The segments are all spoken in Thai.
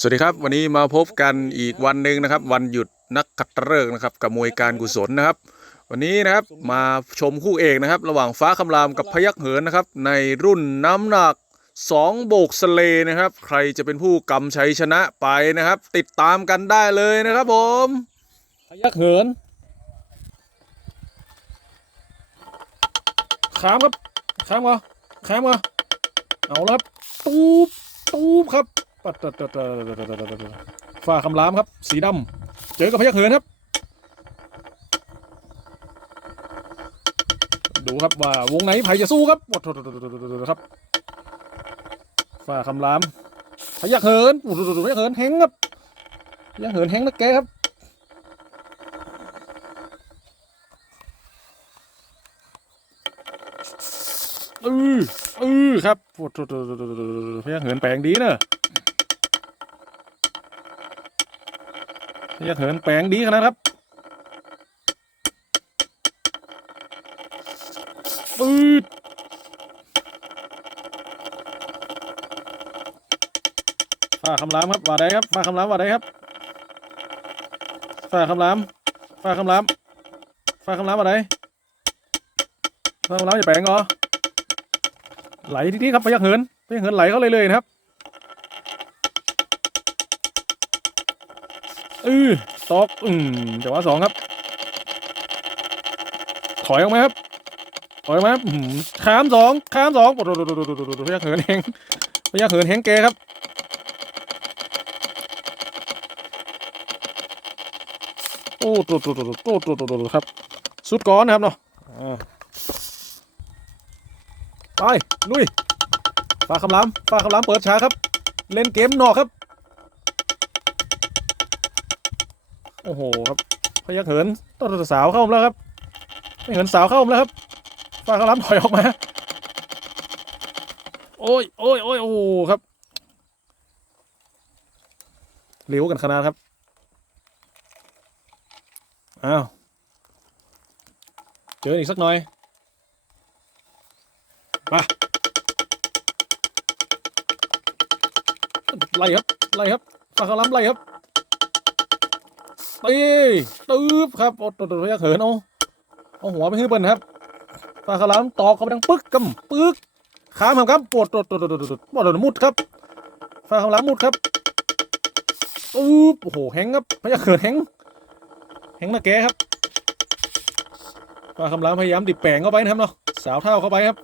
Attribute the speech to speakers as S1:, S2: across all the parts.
S1: สวัสดีครับ วันนี้มาพบกันอีกวันหนึ่งนะครับ วันหยุดนักขัตฤกษ์นะครับกับมวยการกุศลนะครับ วันนี้นะครับมาชมคู่เอกนะครับ ระหว่างฟ้าคำรามกับพยักเหินนะครับ ในรุ่นน้ำหนัก2โบกสเลนะครับ ใครจะเป็นผู้กำชัยชนะไปนะครับ ติดตามกันได้เลยนะครับผม
S2: พยักเหินขามครับขามมาขามมาเอาละครับตูบตูบครับ ฝ้าคำรามครับ สีดำเจอกับพยักเหินครับ ดูครับว่าวงไหนไผ่จะสู้ครับครับฝ้าคำรามพยักเหินพยักเหินแหงครับพยักเหินแหงนะแกครับอืออือครับพยักเหินแปลงดีเนอะ พยักเหินแปลงดีขนาดครับปืดฝ้าคำรามครับว่าใดครับฝ้าคำรามว่าใดครับฝ้าคำรามฝ้าคำรามฝ้าคำรามว่าใดฝ้าคำรามจะแปลงเหรอไหลทีนี้ครับพยักเหินพยักเหินไหลเข้าเลยเลยนะครับ เออตอกอืมจังหวะสองครับ ถอยออกมาครับ ถอยออกมาครับอื้ามสองข้ามสองโอ้โหพยักเหินแหงพยักเหินแหงแกครับโอ้โตโตโตโตโตโตโตครับ สุดก้อนนะครับเนาะไปลุยฟ้าคำรามฟ้าคำรามเปิดฉากครับ เล่นเกมนอกครับ โอ้โหครับพยักเหินต้นสาวเข้ามแล้วครับพยักเหินสาวเข้ามแล้วครับฟ้าคำรามถอยออกมา โอ้ยโอ้ยโอ้ยโอ้โหครับเร็วกันขนาดครับ อ้าว เจออีกสักหน่อยมาไล่ครับ ไล่ครับฝากคาลัมไล่ครับ ตีตืบครับโอ้ตัวตัวพยักเหินเอาเอาหัวไปขึ้นเปิ้นครับฝากคาลัมตอกเข้าไปดังปึ๊กกำปึ๊กขามครับปวดตัวตัวตัวตัวตัวปวดตัวมุดครับฝากคาลัมมุดครับตืบโอ้โหแหงครับพยักเหินแหงแหงนะแกครับฝากคำรามพยายามดิบแปงเข้าไปนะครับเนาะสาวเท่าเข้าไปครับ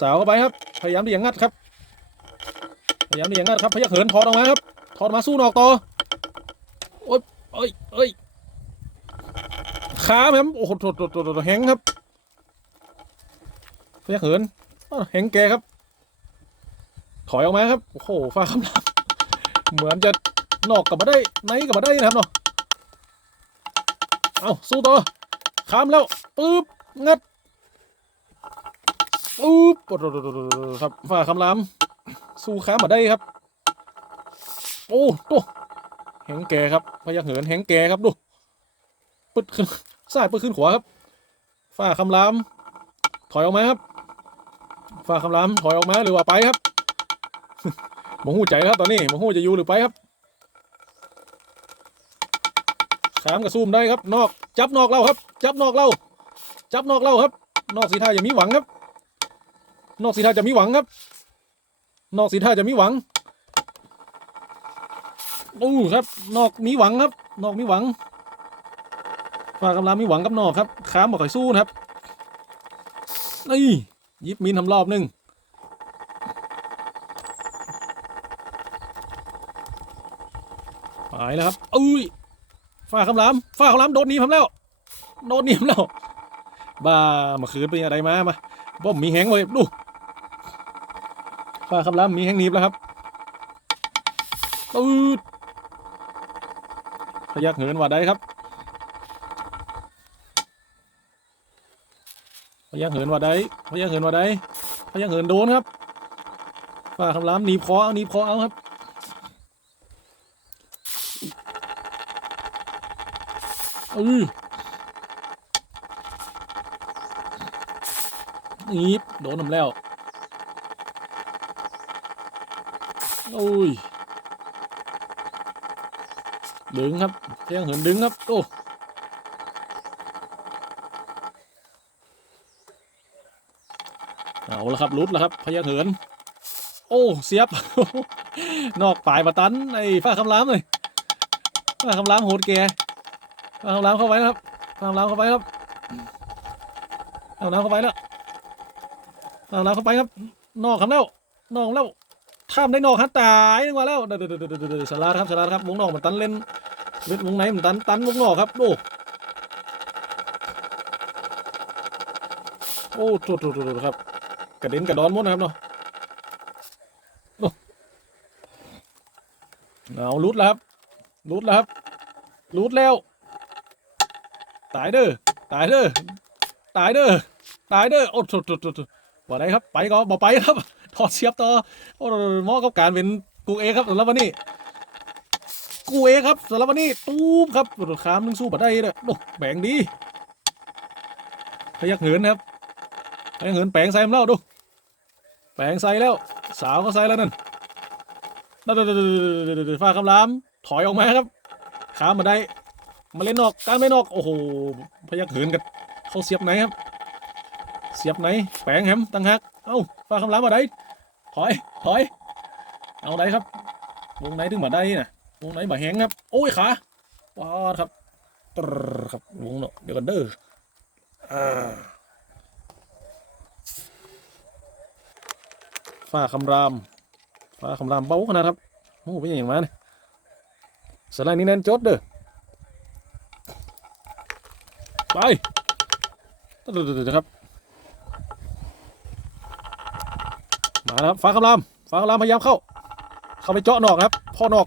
S2: สาวเข้าไปครับ พยายามดิอย่างงัดครับพยายามอย่างนั้นครับพยักเหินถอดออกมาครับถอดมาสู้นอกต่อโอ้ย เอ้ยเอ้ยขาแผมโอ้โหโถโถโถโถแหงครับพยักเหินแหงแกครับ ถอยออกมาครับ โอ้โหฟ้าคำรามเหมือนจะนอกกลับมาได้ในกลับมาได้นะครับเนาะเอาสู้ต่อขามแล้วปึ๊บงัดปึ๊บโอ้โหครับฟ้าคำรามสู้ค้ามาได้ครับ โอ้ดู แหงแกครับพยักเหินแหงแกครับดูปึ๊ดขึ้นซ้ายปึ๊ดขึ้นขวาครับฝ้าคำรามถอยออกมาครับฝ้าคำรามถอยออกมาหรือว่าไปครับหมหูใจแล้วตอนนี้หมหูจะอยู่หรือไปครับขามกับซูมได้ครับ นอกจับนอกเล่าครับ จับนอกเล่าจับนอกเล่าครับ นอกสีท่าจะมีหวังครับ นอกสีท่าจะมีหวังครับ นอกสีท่าจะมีหวัง อู้ครับ นอกมีหวังครับ นอกมีหวังฝ่ากำลังมีหวังกับนอกครับค้ามบอกข่อยสู้นะครับนี่ยิบมีนทำรอบหนึ่งไปแล้วครับอุ้ยฝ่าคำรามฝ่าคำรามโดนหนีผมแล้ว โดนหนีผมแล้ว บ้ามาคืนเป็นอะไรมา มาบ่มมีแหงเลยดูฟ้าคำรามมีแหงหนีบแล้วครับตืด พยักเหินว่าได้ครับพยักเหินว่าได้พยักเหินว่าได้พยักเหินโดนครับฟ้าคำรามหนีบคอเอาหนีบคอเอาครับอือหนีบโดนนำแล้วโอ้ย ดึงครับพยักเหินดึงครับโอ้เอาละครับรุดแล้วครับพยักเหิน โอ้เสียบ นอกปลายมาตันไอ้ฝ้าคำรามเลยฝ้าคำรามโหดแกฝ้าคำรามเข้าไปครับฝ้าคำรามเข้าไปครับฝ้าคำรามเข้าไปแล้วฝ้าคำรามเข้าไปครับ นอกคำแล้วนอกแล้ว ท่ามได้นอกฮัตตายนึกมาแล้วเดี๋ยวเดี๋ยวเดี๋ยวเดี๋ยวเดี๋ยวสลาดครับสลาดครับวงนอกมันตันเล่นเล่นวงไหนมันตันตันวงนอกครับโอ้โอ้โถโถโถโถครับกระเด็นกระดอนหมดนะครับเนาะเอาลุดแล้วครับลุดแล้วครับลุดแล้ว ตายเด้อตายเด้อตายเด้อตายเด้อโอ้สุดสุดสุดสุดว่าไรครับ ไปก็บอกไปครับ ถอดเสียบต่อโอ้เหมอกับการเป็นกูเอครับสำหรับวันนี้กูเอครับสำหรับวันนี้ตูมครับรถขามนึงสู้บัดได้เลยโอ้แบ่งดีพยักเหินครับพยักเหินแปลงใส่มาแล้วดูแปลงใส่แล้ว สาวเขาใส่แล้วนั่นเดี๋ยวๆๆๆๆๆฟ้าคำรามถอยออกมาครับขามาได้มาเล่นนอกการไม่นอกโอ้โหพยักเหินกันเขาเสียบไหนครับ เสียบไหนแปลงแฮมตั้งหักเอ้าฟ้าคำรามมาได้ ถอย ถอย เอาไหนครับ วงไหนถึงมาได้นะวงไหนมาแหงครับ โอ้ยขาว้าดครับตรครับ วงเนาะเดี๋ยวกันเด้ออ่าฟ้าคำรามฟ้าคำรามเบาขนาดครับโอ้เป็นอย่างมาเนี่ยสไลด์นี้แน่นจดเด้อ ไปเดี๋ยวครับ มาแล้วครับฟ้าคำรามฟ้าคำรามพยายามเข้า เข้าไปเจาะนอกครับ พ่อนอก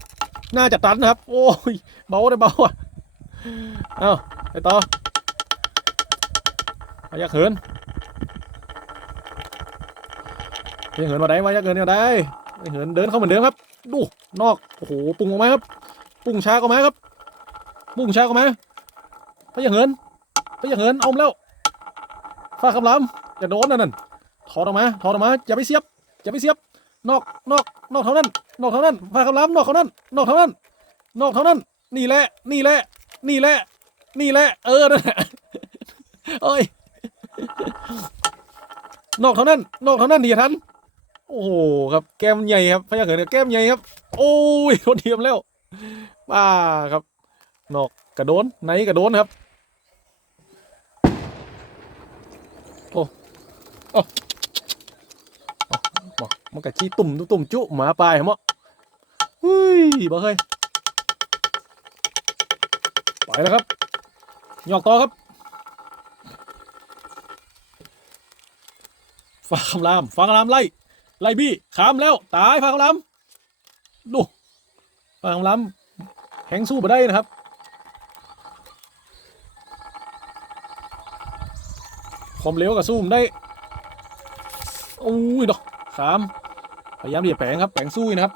S2: น่าจะตันนะครับ โอ้ยเบาได้เบาอะเอาไปต่อพยักเหินพยักเหินมาได้พยักเหินมาได้ไอ้เหินเดินเข้าเหมือนเดิมครับ ดูนอกโอ้โหปุ่งออกมาครับ ปุ่งช้าก็มาครับ ปุ่งช้าก็มาพะยาเหินพะยาเหินเอามแล้วฟ้าคำรามอย่าโดนนะนั่นถอดออกมาถอดออกมาอย่าไปเสียบ อย่าไปเสียบ นอกนอกนอกเท่านั้น นอกเท่านั้นฟ้าคำรามนอกเท่านั้น นอกเท่านั้น นอกเท่านั้น นี่แหละ นี่แหละ นี่แหละ นี่แหละ เออนั่นแหละเอ้ย นอกเท่านั้น นอกเท่านั้นดีทัน โอ้โหครับ แก้มใหญ่ครับพยักเหินกับแก้มใหญ่ครับ โอ้ยโดนเทียมแล้วบ้าครับ นอกกระโดนไหนกระโดนครับ โอ้โอ้ มันกะชี้ตุ่มตุ่มจุหมาปลายเหรอมะเฮ้ยบ่เคยไปแล้วครับหยอกต่อครับฟ้าคำรามฟ้าคำรามไล่ไล่บี้ขามแล้วตายพาคำลำดูพาคำลำแหงสู้มาได้นะครับความเร็วกับสู้มได้โอ้ยดอก ขามพยายามที่จะแปลงครับแปลงสู้นะครับ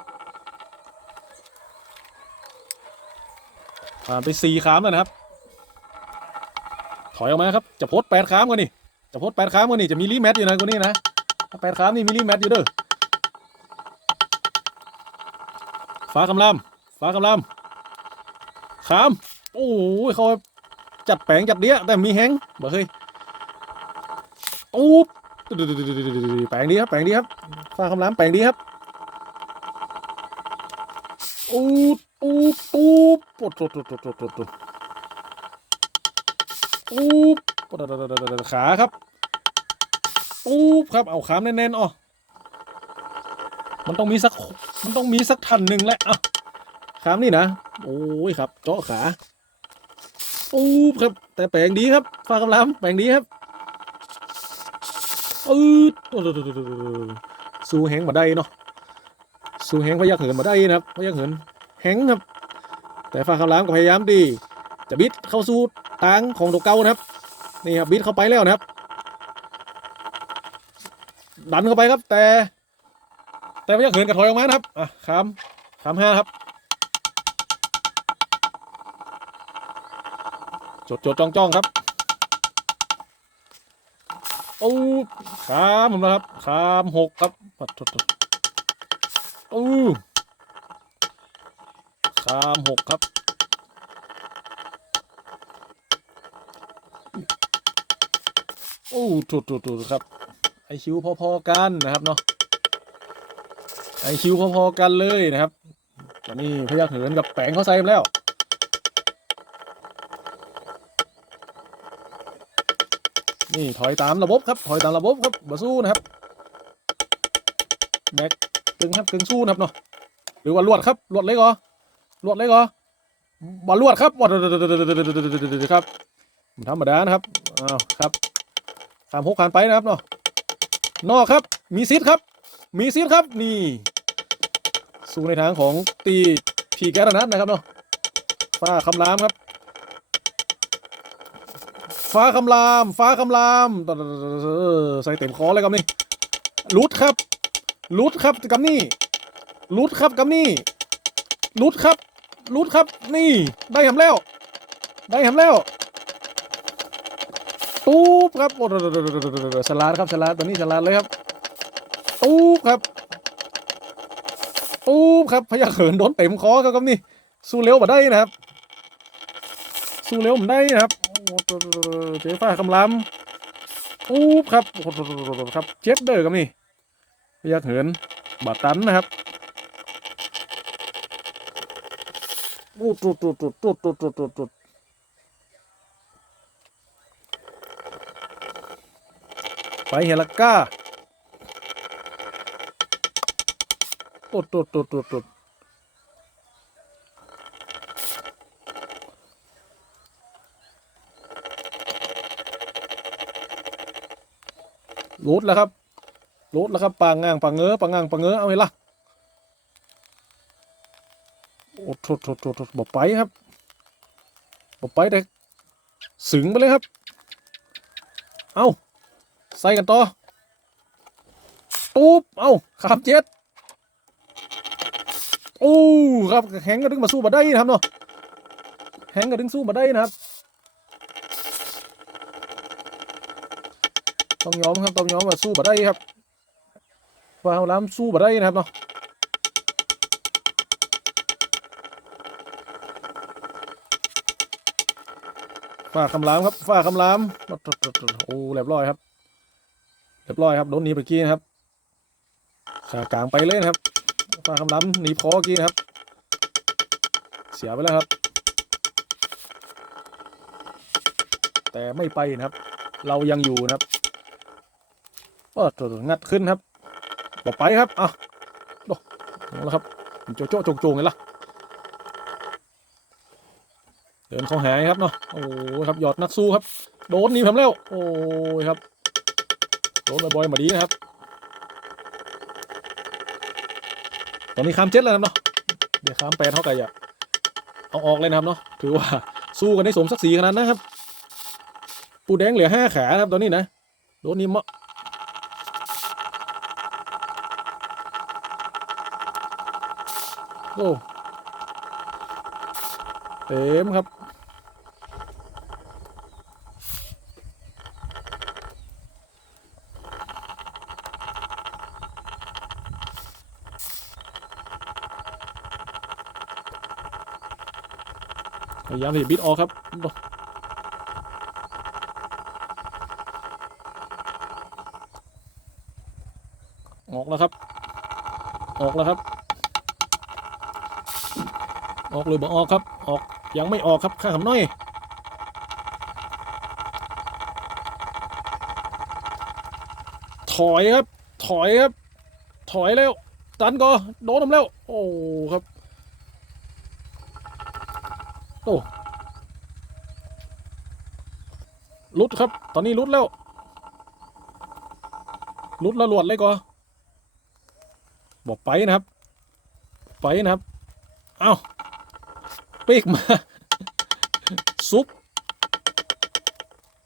S2: ผ่านไปสี่ขามแล้วนะครับ ถอยออกมาครับจะโพสแปดขามกันนี่จะโพสแปดขามกันนี่จะมีรีแมทอยู่นะคนนี้นะแปดขามนี่มีรีแมทอยู่เด้อฟ้าคำรามฟ้าคำรามขามโอ้ยเขาจัดแปลงจัดเดี้ยแต่มีแฮงบ่เคยตุ๊บ แปลงดีครับแปลงดีครับฟ้าคำรามแปลงดีครับอูดอูดอูดปวดปวดปวดปวดปดปดอูดปวดขาครับปุ๊บครับเอาขามแน่นๆอ๋อมันต้องมีสักมันต้องมีสักทันหนึ่งแหละอะขามนี่นะโอ้ยครับเจาะขาปุ๊บครับแต่แปลงดีครับฟ้าคำรามแปลงดีครับ อืดสู้แหงมาได้เนาะสู้แหงพยักเหินมาได้นะครับพยักเหินแหงครับ แต่ฟ้าคำรามก็พยายามดี จะบิดเข้าสู่ทางของตัวเก่านะครับนี่ครับบิดเข้าไปแล้วนะครับ ดันเข้าไปครับ แต่ แต่ไม่อยากเหินกระถอยออกมานะครับอะขามขามห้าครับจดจดจ้องจ้องครับ โอ้ขามผมนะครับขามหกครับปัดโอ้ขามหกครับโอ้ถูดถูดครับ ไอคิวพอๆกันนะครับเนาะไอคิวพอๆกันเลยนะครับตอนนี้พยักเหินกับแปงเขาใส่แล้ว นี่ถอยตามระบบครับ ถอยตามระบบครับมาสู้นะครับแบกกึงครับกึงสู้นะครับเนาะหรือว่าลวดครับลวดเล็กเหรอลวดเล็กเหรอบอลลวดครับบอลครับธรรมดานะครับอ้าวครับขามหกขานไปนะครับเนาะนอกครับ มีซิดครับ มีซิดครับนี่สู้ในทางของตีพีแกรนัทนะครับเนาะฟ้าคำรามครับ ฟ้าคำราม ฟ้าคำรามใส่เต็มคอเลยครับนี่ลุดครับลุดครับกับนี่ลุดครับกับนี่ลุดครับลุดครับนี่ ได้ทำแล้ว ได้ทำแล้วตูบครับโอ้สลัดครับสลัดตัวนี้สลัดเลยครับตูบครับตูบครับพยาเขินโดนเต็มคอครับครับนี่สู้เร็วมาได้นะครับ สู้เร็วผมได้นะครับ เจฟ้าคำรามอู้ครับครับเจ็บเด้อครับนี่พยักเหินบาตันนะครับอู้ตุดตุดตุดตุดตุดตุดตุดตุดไปเฮลักก้าตุดตุดตุดตุดตุด รูดแล้วครับรูดแล้วครับปางงางปางเงอปางงางปางเงอเอาไว้ละโอ้โถโถโถโถบอกไปครับบอกไปแต่สึงไปเลยครับ เอาใส่กันต่อตูบเอาขามเจ็ดโอ้ครับแข็งก็ดึงมาสู้มาได้นะครับเนาะแข็งก็ดึงสู้มาได้นะครับ ต้องยอมครับต้องยอมว่าสู้บ่ได้ครับฟ้าคำรามสู้บ่ได้นะครับเนาะฟ้าคำรามครับฟ้าคำรามโอ้เรียบร้อยครับเรียบร้อยครับโดนหนีไปกี้นะครับขากลางไปเลยนะครับฟ้าคำรามหนีพอกี้นะครับ เสียไปแล้วครับ แต่ไม่ไปนะครับ เรายังอยู่นะครับ ก็ตัวงัดขึ้นครับบอกไปครับอะโอ้แล้วครับโจโจโจงโจงเลยล่ะเดินเข้าหายครับเนาะโอ้ครับหยอดนักสู้ครับ โดนนีผมแล้ว โอ้ยครับโดนบ่อยๆมาดีนะครับ ตอนนี้คามเจ็ดแล้วนะเนาะเดี๋ยวคามแปดเท่ากันอย่าเอาออกเลยนะครับเนาะถือว่าสู้กันได้สมศักดิ์ศรีขนาดนั้นนะครับ ปูแดงเหลือห้าขานครับตอนนี้นะโดนนี่มะ โอ้เต็มครับพยายามที่จะบิดออกครับออกแล้วครับ ออกแล้วครับ ออกหรือบ่ออกครับ ออกยังไม่ออกครับข้าคำน้อย ถอยครับ ถอยครับ ถอยแล้วตันก็โดนผมแล้ว โอ้ครับ โอ้ลุดครับ ตอนนี้ลุดแล้วลุดแล้วหลวดเลยก็บอกไปนะครับ ไปนะครับ เอ้า ปีกมา ซุป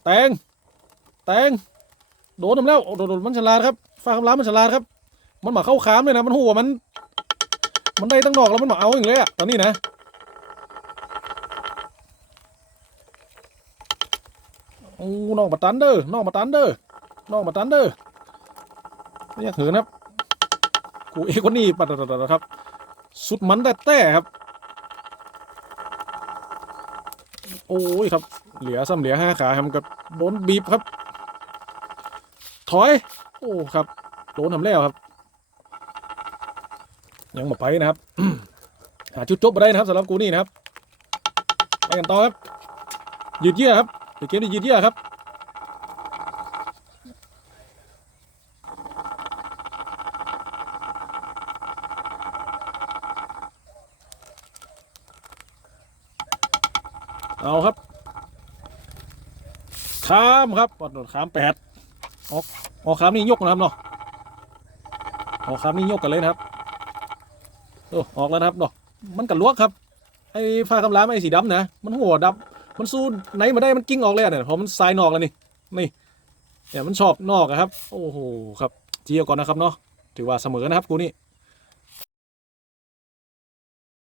S2: แตงแตงโดนผมแล้วโดนโดนมันฉลาดครับฟ้าคำรามมันฉลาดครับ มันมาเข้าขามเลยนะมันหัวมัน มันได้ตั้งนอกแล้วมันมาเอาอย่างเลยอะตอนนี้นะโอ้นอกมาตันเด้อนอกมาตันเด้อนอกมาตันเด้อไม่อยากเหินครับกูเอกคนนี้ปัดๆๆครับ สุดมันแต่แต่ครับ โอ้ยครับ เหลือซ้ำเหลือห้าขาครับกับโดนบีบครับ ถอย โอ้ครับโดนทำแล้วครับ ยังมาไปนะครับ หาจุดจบมาได้นะครับสำหรับกูนี่นะครับไปกันต่อครับยืดเยื้อครับเป็นเกมนี้ยืดเยื้อครับ เอาครับข้ามครับอดข้ามแปดออกออกข้ามนี่ยกนะครับเนาะออกข้ามนี่ยกกันเลยนะครับโอ้ออกแล้วนะครับเนาะมันกันลวกครับไอ้ผ้าคำรามไอ้สีดำนะมันหัวดำมันสู้ไหนมาได้มันกิ้งออกเลยเนี่ยพอมันทรายนอกแล้วนี่นี่เนี่ยมันชอบนอกอะครับ โอ้โหครับเจียวก่อนนะครับเนาะถือว่าเสมอนะครับกูนี่